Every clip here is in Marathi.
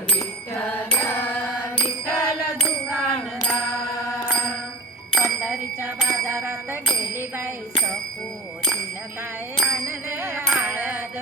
विठ्ठल विठ्ठल दुकानदार बाजारात गेली बाई सपू तिला काय आणले? हळद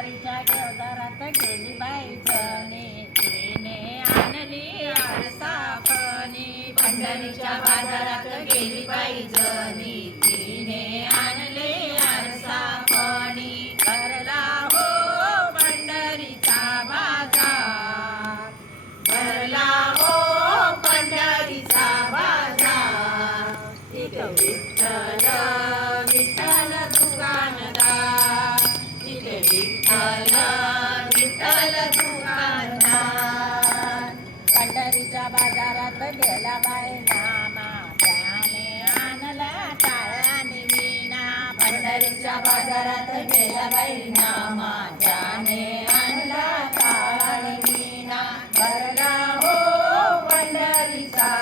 वरीच्या देवदारात गेली बाई जणी तिने आणली आरसापणी पंढरीच्या बाजारात गेली बाई जणी पंढरीच्या बाजारात गेला बाय नामा. त्याने आणला टाळाने मीना. पंढरीच्या बाजारात गेला बाई नामा. त्याने आणला टाळाने मीना. भरला हो पंढरीचा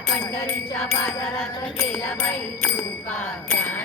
पंढरीच्या बाजारात गेला बाई तू का